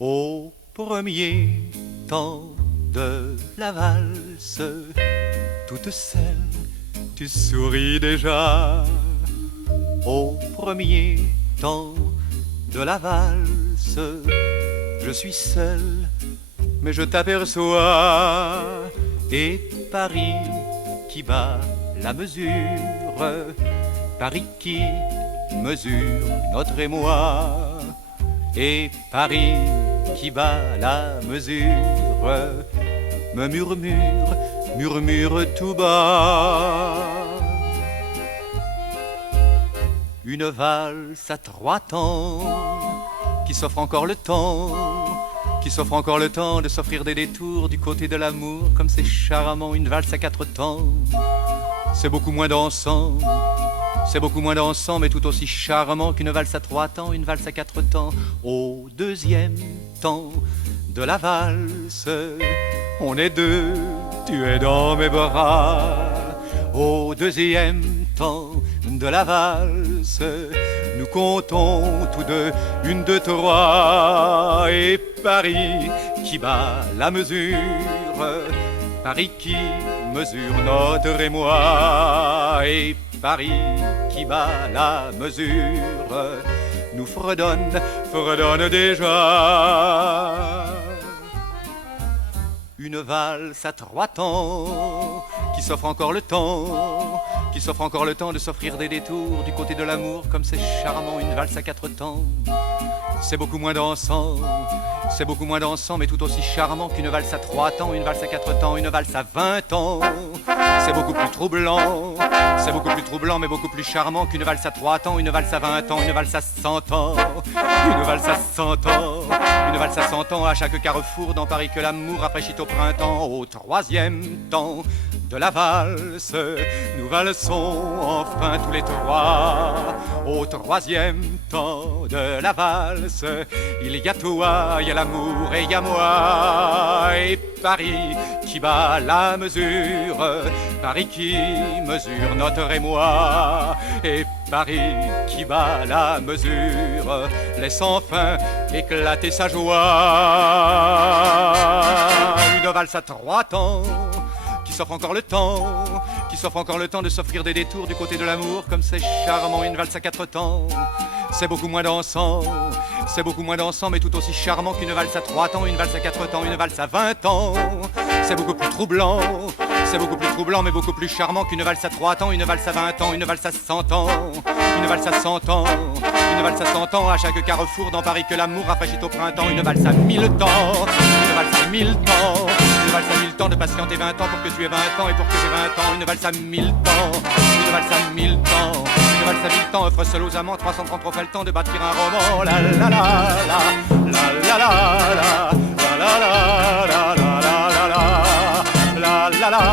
Au premier temps de la valse, toute seule, tu souris déjà. Au premier temps de la valse, je suis seul, mais je t'aperçois. Et Paris qui bat la mesure, Paris qui mesure notre émoi. Et Paris qui bat la mesure me murmure, murmure tout bas. Une valse à 3 temps qui s'offre encore le temps, qui s'offre encore le temps de s'offrir des détours du côté de l'amour, comme c'est charmant une valse à 4 temps. C'est beaucoup moins dansant, c'est beaucoup moins dansant, mais tout aussi charmant qu'une valse à 3 temps, une valse à 4 temps. Au deuxième temps de la valse, on est deux, tu es dans mes bras. Au deuxième temps de la valse, nous comptons tous deux, 1, 2, 3. Et Paris qui bat la mesure, Paris qui mesure notre émoi. Et Paris qui bat la mesure nous fredonne, fredonne déjà. Une valse à 3 temps qui s'offre encore le temps, qui s'offre encore le temps de s'offrir des détours du côté de l'amour, comme c'est charmant une valse à 4 temps. C'est beaucoup moins dansant, c'est beaucoup moins dansant, mais tout aussi charmant qu'une valse à 3 temps, une valse à 4 temps, une valse à 20 ans. C'est beaucoup plus troublant, c'est beaucoup plus troublant, mais beaucoup plus charmant qu'une valse à 3 temps, une valse à 20 ans, une valse à 100 ans, une valse à 100 ans, une valse à 100 ans, à chaque carrefour dans Paris que l'amour rafraîchit au printemps. Au troisième temps de la valse, nous valsons enfin tous les trois. Au troisième temps de la valse, il y a toi, il y a l'amour et il y a moi. Et Paris qui bat la mesure, Paris qui mesure notre émoi. Et Paris qui bat la mesure laisse enfin éclater sa joie. Une valse à 3 temps qui s'offre encore le temps, qui s'offre encore le temps de s'offrir des détours du côté de l'amour, comme c'est charmant une valse à 4 temps. C'est beaucoup moins dansant, c'est beaucoup moins dansant, mais tout aussi charmant qu'une valse à 3 temps, une valse à 4 temps, une valse à 20 ans. C'est beaucoup plus troublant, c'est beaucoup plus troublant, mais beaucoup plus charmant qu'une valse à 3 temps, une valse à 20 ans, une valse à 100 ans, une valse à 100 ans, une valse à 100 ans, à chaque carrefour dans Paris que l'amour rafraîchit au printemps, une valse à 1000 temps, une valse à 1000 temps, une valse à 1000 temps de patienter 20 ans pour que tu aies 20 ans et pour que j'ai 20 ans, une valse à 1000 temps, une valse à 1000 temps, une valse à 1000 temps offre seul aux amants 330 trop fait le temps de bâtir un roman. La la la la, la la la la, la la la la, la la la la, la la la la, la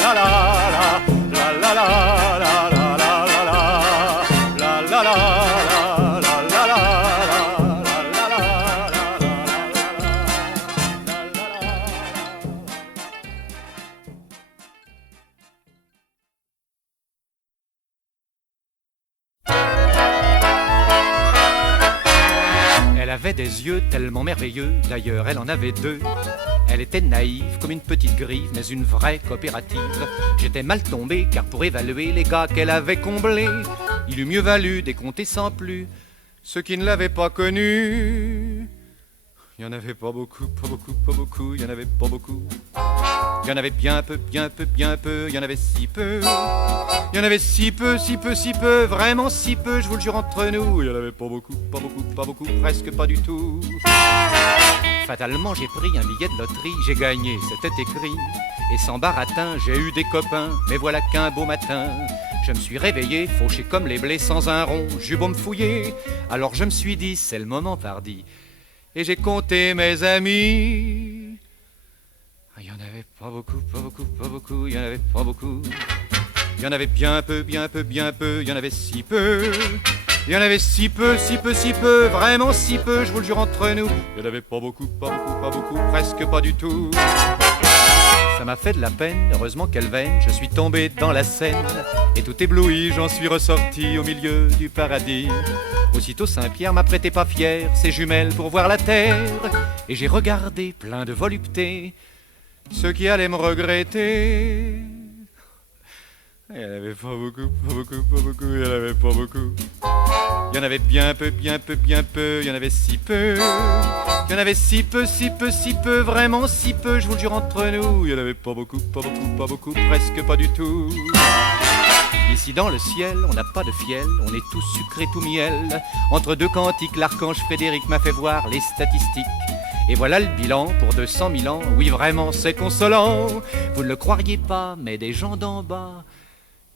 la la la, la la la la, la la la la. Elle avait des yeux tellement merveilleux, d'ailleurs elle en avait 2. Elle était naïve comme une petite grive, mais une vraie coopérative. J'étais mal tombé, car pour évaluer les gars qu'elle avait comblés, il eût mieux valu décompter sans plus ceux qui ne l'avaient pas connue. Il y en avait pas beaucoup, pas beaucoup, pas beaucoup, il y en avait pas beaucoup. Il y en avait bien peu, bien peu, bien peu, il y en avait si peu. Il y en avait si peu, si peu, si peu, vraiment si peu, je vous le jure entre nous. Il y en avait pas beaucoup, pas beaucoup, pas beaucoup, presque pas du tout. Fatalement j'ai pris un billet de loterie, j'ai gagné, c'était écrit. Et sans baratin, j'ai eu des copains, mais voilà qu'un beau matin, je me suis réveillé, fauché comme les blés sans un rond, j'eus beau me fouiller. Alors je me suis dit, c'est le moment pardi. Et j'ai compté mes amis. Il y en avait pas beaucoup, pas beaucoup, pas beaucoup, il y en avait pas beaucoup. Il y en avait bien peu, bien peu, bien peu, il y en avait si peu. Il y en avait si peu, si peu, si peu, vraiment si peu, je vous le jure entre nous. Il y en avait pas beaucoup, pas beaucoup, pas beaucoup, presque pas du tout. Ça m'a fait de la peine, heureusement quelle veine, je suis tombé dans la Seine, et tout ébloui, j'en suis ressorti au milieu du paradis. Aussitôt Saint-Pierre m'a prêté pas fier ses jumelles pour voir la terre, et j'ai regardé plein de volupté ceux qui allaient me regretter. Il y en avait pas beaucoup, pas beaucoup, pas beaucoup, il y en avait pas beaucoup. Il y en avait bien peu, bien peu, bien peu, il y en avait si peu. Il y en avait si peu, si peu, si peu, vraiment si peu, je vous le jure entre nous. Il y en avait pas beaucoup, pas beaucoup, pas beaucoup, presque pas du tout. Ici dans le ciel, on n'a pas de fiel, on est tout sucré, tout miel. Entre deux cantiques, l'archange Frédéric m'a fait voir les statistiques. Et voilà le bilan pour 200 000 ans, oui vraiment c'est consolant. Vous ne le croiriez pas, mais des gens d'en bas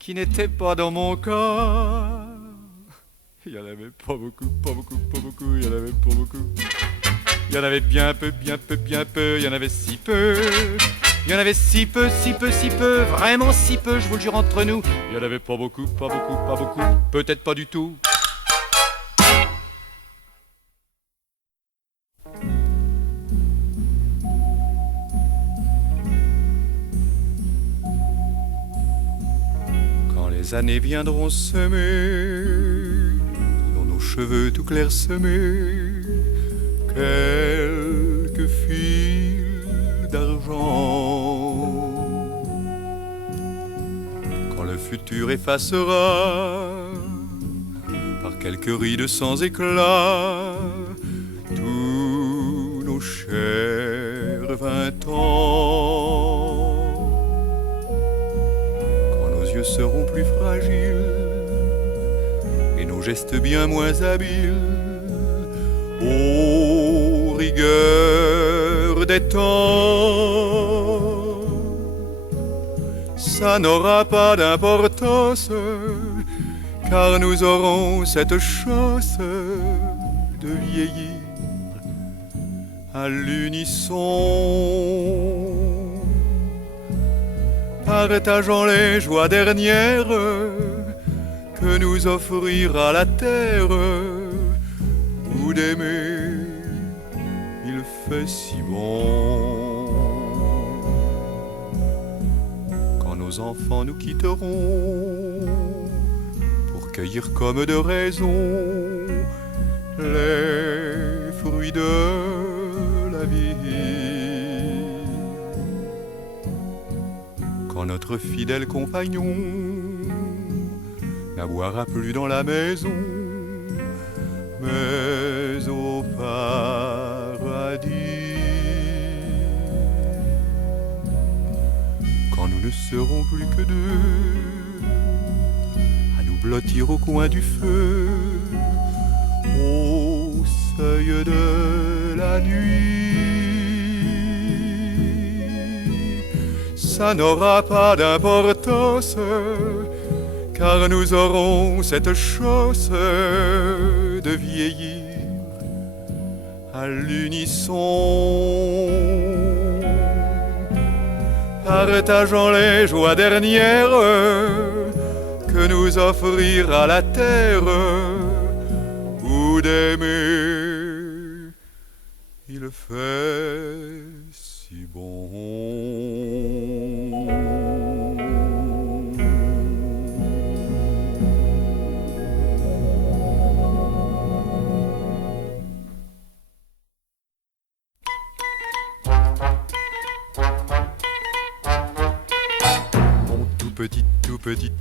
qui n'étaient pas dans mon corps. Il y en avait pas beaucoup, pas beaucoup, pas beaucoup, il y en avait pas beaucoup. Il y en avait bien peu, bien peu, bien peu, il y en avait si peu. Il y en avait si peu, si peu, si peu, vraiment si peu, je vous le jure entre nous. Il y en avait pas beaucoup, pas beaucoup, pas beaucoup, peut-être pas du tout. Quand les années viendront semer dans nos cheveux tout clairsemés quelques fils d'argent, quand le futur effacera par quelques rides sans éclat tous nos chers 20 ans, quand nos yeux seront plus fragiles et nos gestes bien moins habiles aux rigueurs des temps, ça n'aura pas d'importance, car nous aurons cette chance de vieillir à l'unisson, partageant les joies dernières que nous offrira la terre, où d'aimer il fait si bon. Quand nos enfants nous quitteront pour cueillir comme de raison les fruits de la vie, quand notre fidèle compagnon n'aboira plus dans la maison, mais au paradis, quand nous ne serons plus que deux à nous blottir au coin du feu, au seuil de la nuit, ça n'aura pas d'importance, car nous aurons cette chance de vieillir à l'unisson, partageant les joies dernières que nous offrira la terre, où d'aimer il fait si bon.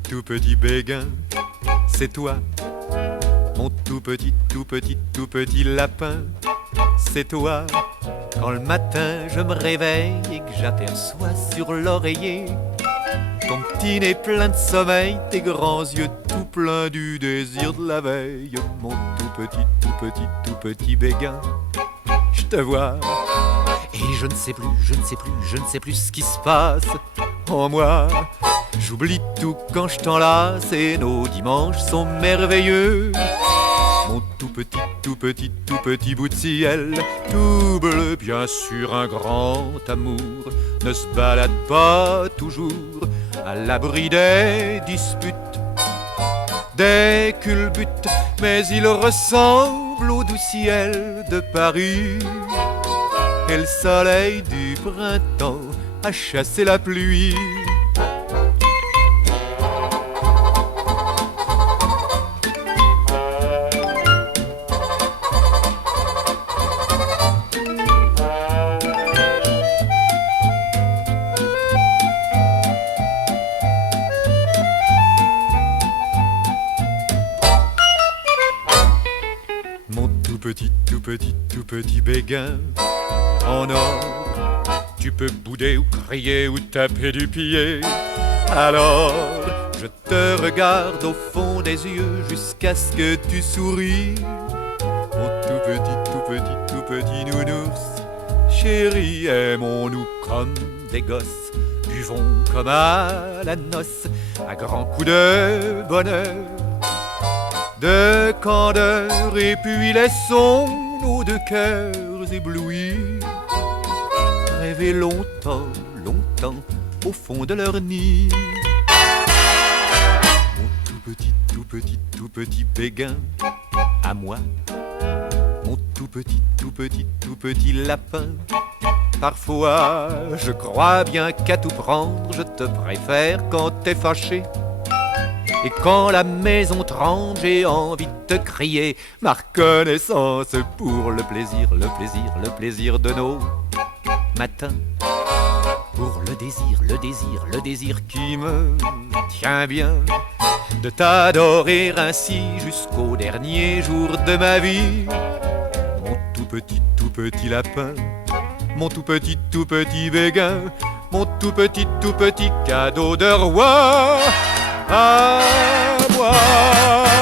Tout petit béguin, c'est toi. Mon tout petit lapin, c'est toi. Quand le matin je me réveille et que j'aperçois sur l'oreiller ton petit nez plein de sommeil, tes grands yeux tout pleins du désir de la veille. Mon tout petit béguin, je te vois et je ne sais plus ce qui se passe en moi. J'oublie tout quand je t'enlace et nos dimanches sont merveilleux. Mon tout petit bout de ciel, tout bleu, bien sûr un grand amour ne se balade pas toujours à l'abri des disputes, des culbutes, mais il ressemble au doux ciel de Paris et le soleil du printemps à chasser la pluie. Mon tout petit, tout petit, tout petit béguin en or, tu peux bouder ou crier ou taper du pied. Alors je te regarde au fond des yeux jusqu'à ce que tu souris. Mon tout petit, tout petit, tout petit nounours, chéri, aimons-nous comme des gosses. Buvons comme à la noce, à grands coups de bonheur, de candeur, et puis laissons nos deux cœurs éblouis rêver longtemps, longtemps au fond de leur nid. Mon tout petit, tout petit, tout petit béguin à moi, mon tout petit, tout petit, tout petit lapin. Parfois je crois bien qu'à tout prendre je te préfère quand t'es fâché. Et quand la maison tremble, j'ai envie de te crier ma reconnaissance pour le plaisir, le plaisir, le plaisir de nos matins. Pour le désir, le désir, le désir qui me tient bien de t'adorer ainsi jusqu'au dernier jour de ma vie. Mon tout petit lapin, mon tout petit béguin, mon tout petit cadeau de roi à moi.